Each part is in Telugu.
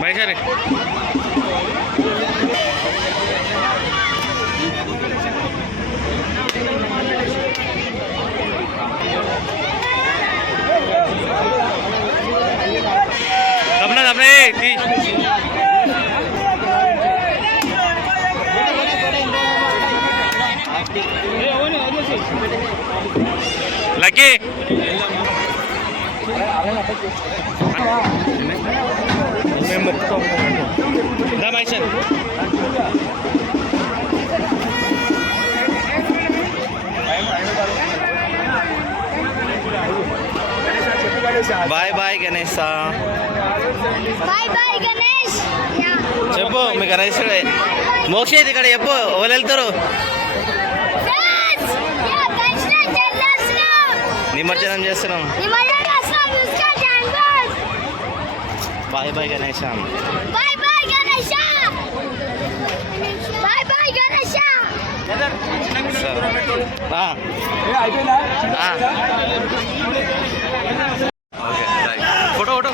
बैठा रे लगे bye bye Ganesh bye bye Ganesh చెప్పు మీ గణేశుడే మోక్షేది ఇక్కడ చెప్పు ఎవరు వెళ్తారు నిమజ్జనం చేస్తున్నాం bye bye Ganesh bye bye Ganesh bye bye Ganesh photo photo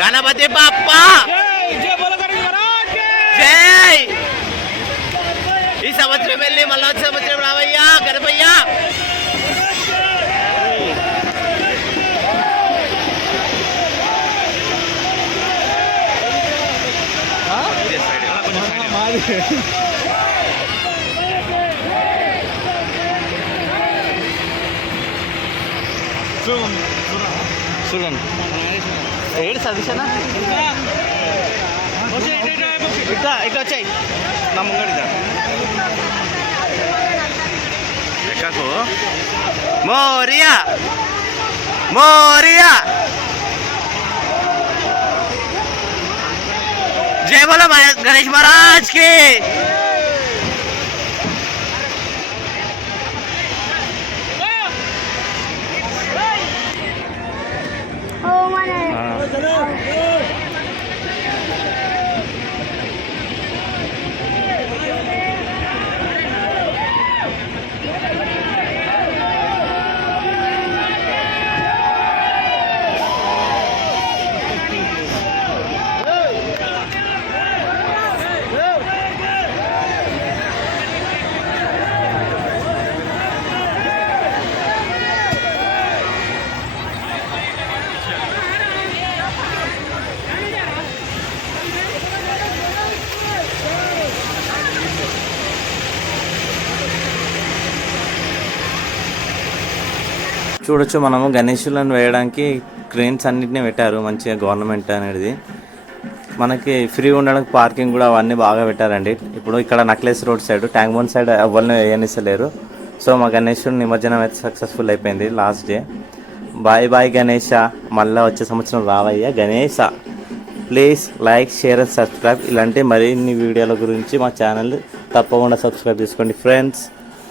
Ganpati Bappa जय ఈ సంవత్సరం వెళ్ళి మళ్ళీ వచ్చే సంవత్సరం రావయ్యా గణపయ్యా చూడండి ఏడు సతీషనా ఇట్లా ఇట్లా వచ్చాయి నా ముంగడిగా ఎక్కకు మోరియా మోరియా जय बोलो गणेश महाराज की చూడొచ్చు మనము గణేశులను వేయడానికి క్రేన్స్ అన్నిటిని పెట్టారు మంచిగా గవర్నమెంట్ అనేది మనకి ఫ్రీ ఉండడానికి పార్కింగ్ కూడా అవన్నీ బాగా పెట్టారండి. ఇప్పుడు ఇక్కడ Necklace Road side Tank Bund side ఎవరిని వేయనిస్తలేరు. సో మా గణేశుడు నిమజ్జనం అయితే సక్సెస్ఫుల్ అయిపోయింది last day. Bye bye Ganesha, మళ్ళీ వచ్చే సంవత్సరం రావయ్యా Ganesha. Please like share and subscribe. ఇలాంటి మరిన్ని వీడియోల గురించి మా ఛానల్ తప్పకుండా సబ్స్క్రైబ్ చేసుకోండి ఫ్రెండ్స్.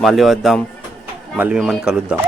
మళ్ళీ వద్దాం, మళ్ళీ మిమ్మల్ని కలుద్దాం.